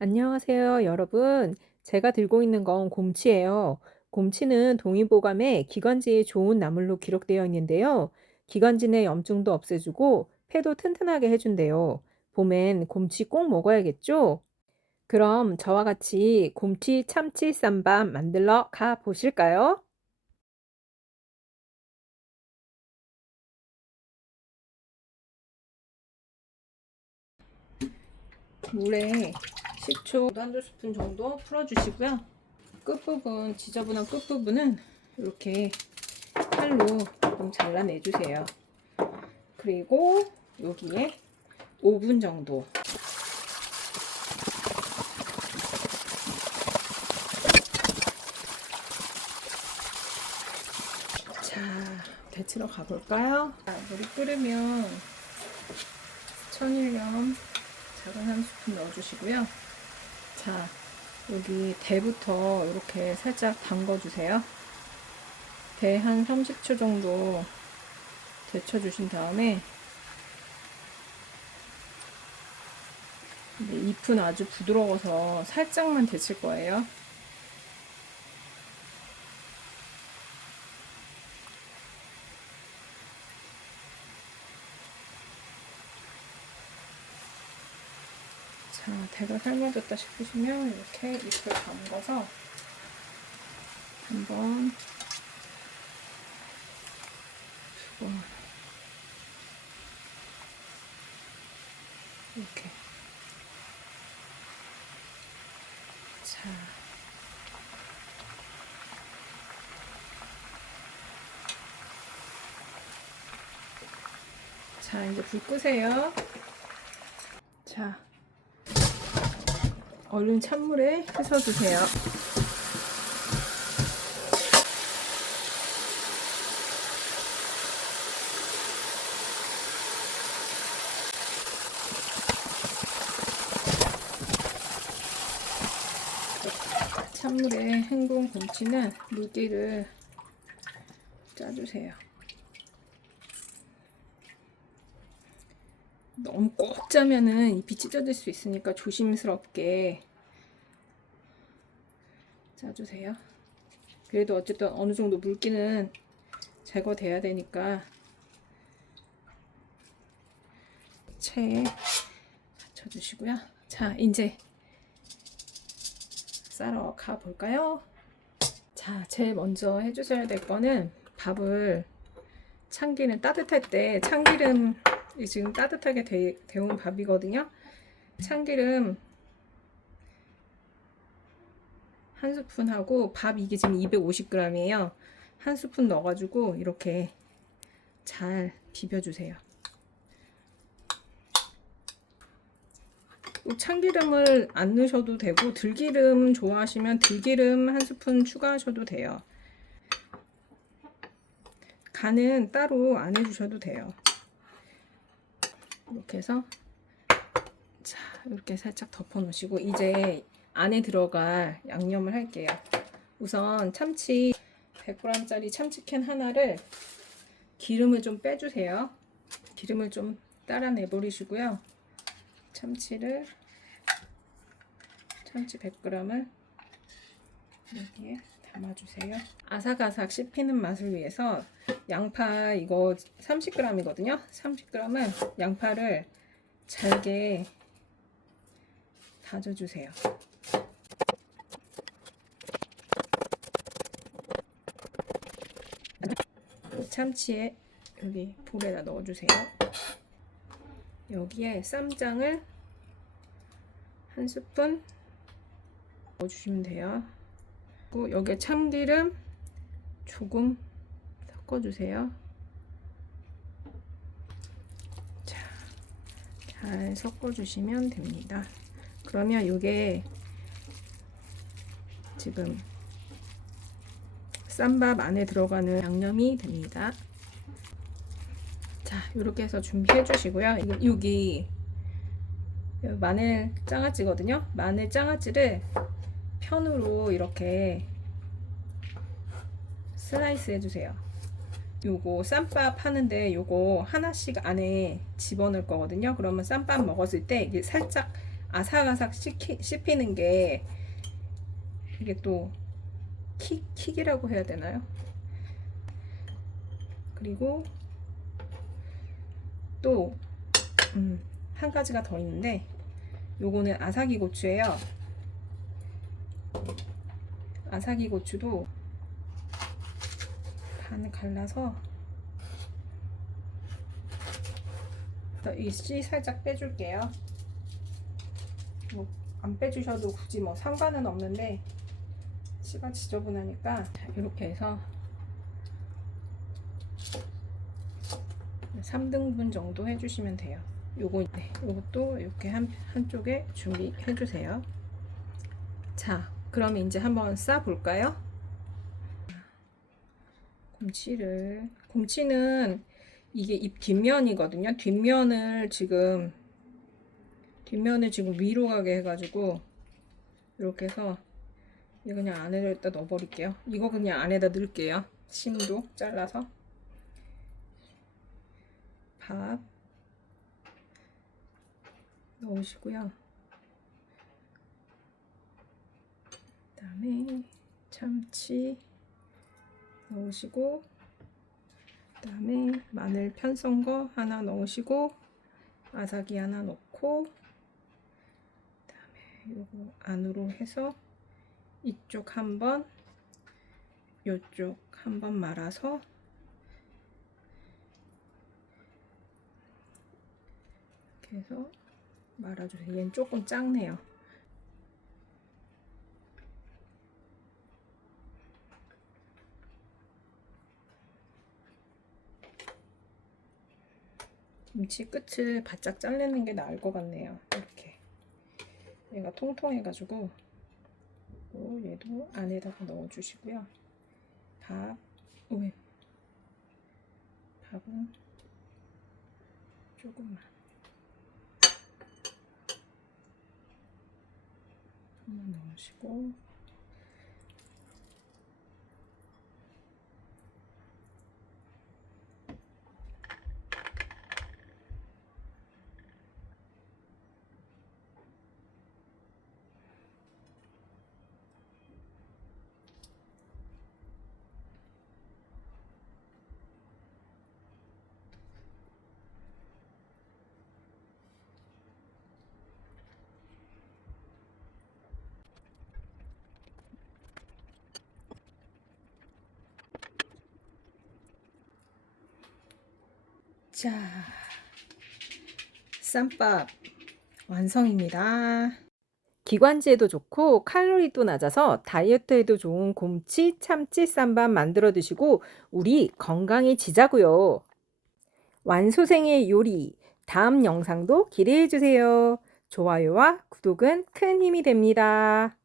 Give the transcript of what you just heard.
안녕하세요, 여러분. 제가 들고 있는 건 곰치예요. 곰치는 동의보감에 기관지에 좋은 나물로 기록되어 있는데요. 기관지 내 염증도 없애주고 폐도 튼튼하게 해준대요. 봄엔 곰치 꼭 먹어야겠죠? 그럼 저와 같이 곰치 참치 쌈밥 만들러 가 보실까요? 물에 식초 한두 스푼 정도 풀어주시고요. 끝부분, 지저분한 끝부분은 이렇게 칼로 좀 잘라내주세요. 그리고 여기에 5분 정도 자, 데치러 가볼까요? 자, 물이 끓으면 천일염 작은 한 스푼 넣어주시고요. 자, 여기 대부터 이렇게 살짝 담궈주세요. 대 한 30초 정도 데쳐주신 다음에 잎은 아주 부드러워서 살짝만 데칠 거예요. 자, 대가 삶아졌다 싶으시면 이렇게 잎을 담가서 한번 두 번, 이렇게. 자. 자, 이제 불 끄세요. 자, 얼른 찬물에 씻어주세요. 찬물에 헹군 곰치는 물기를 짜주세요. 너무 꼭 짜면은 잎이 찢어질 수 있으니까 조심스럽게 짜주세요. 그래도 어쨌든 어느 정도 물기는 제거돼야 되니까 체에 받쳐주시고요. 자, 이제 쌀어 가 볼까요? 자, 제일 먼저 해주셔야 될 거는 밥을 참기름 따뜻할 때 참기름 이 지금 따뜻하게 데, 데운 밥이거든요. 참기름 한 스푼 하고 밥 이게 지금 250g이에요. 한 스푼 넣어가지고 이렇게 잘 비벼주세요. 참기름을 안 넣으셔도 되고 들기름 좋아하시면 들기름 한 스푼 추가하셔도 돼요. 간은 따로 안 해주셔도 돼요. 이렇게 해서 자 이렇게 살짝 덮어 놓으시고 이제 안에 들어갈 양념을 할게요. 우선 참치 100g짜리 참치캔 하나를 기름을 좀 빼주세요. 기름을 좀 따라내 버리시고요. 참치를 참치 100g을 여기에 담아주세요. 아삭아삭 씹히는 맛을 위해서 양파 이거 30g이거든요. 30g은 양파를 잘게 다져주세요. 참치에 여기 볼에다 넣어주세요. 여기에 쌈장을 한 스푼 넣어주시면 돼요. 그리고 여기에 참기름 조금 섞어주세요. 자, 잘 섞어주시면 됩니다. 그러면 이게 지금 쌈밥 안에 들어가는 양념이 됩니다. 자, 이렇게 해서 준비해 주시고요. 여기 마늘 장아찌거든요. 마늘 장아찌를 편으로 이렇게 슬라이스 해주세요. 요거 쌈밥 하는데 요거 하나씩 안에 집어넣을 거거든요. 그러면 쌈밥 먹었을 때 이게 살짝 아삭아삭 씹히, 씹히는 게 이게 또 킥, 킥이라고 해야 되나요? 그리고 또 음, 한 가지가 더 있는데 요거는 아사기 고추예요. 아사기 고추도 반을 갈라서 이씨 살짝 빼줄게요. 뭐 안 빼주셔도 굳이 뭐 상관은 없는데 씨가 지저분하니까 이렇게 해서 3등분 정도 해주시면 돼요. 요거 네, 요것도 이렇게 한 한쪽에 준비해 주세요. 자, 그럼 이제 한번 싸 볼까요? 곰치를 곰치는 이게 잎 뒷면이거든요. 뒷면을 지금 뒷면을 지금 위로 가게 해가지고 이렇게 해서 이거 그냥 안에다 넣어버릴게요. 이거 그냥 안에다 넣을게요. 심도 잘라서 밥 넣으시고요. 그다음에 참치 넣으시고 그다음에 마늘 편썬 거 하나 넣으시고 아삭이 하나 넣고 그다음에 요거 안으로 해서 이쪽 한번 요쪽 한번 말아서 이렇게 해서 말아주세요. 얘는 조금 작네요. 김치 끝을 바짝 자르는 게 나을 것 같네요. 이렇게 얘가 통통해가지고 또 얘도 안에다가 넣어주시고요. 밥, 왜? 밥은 조금만. 한번 넣으시고 자, 쌈밥 완성입니다. 기관지에도 좋고 칼로리도 낮아서 다이어트에도 좋은 곰치 참치 쌈밥 만들어 드시고 우리 건강히 지자고요. 완소생의 요리 다음 영상도 기대해 주세요. 좋아요와 구독은 큰 힘이 됩니다.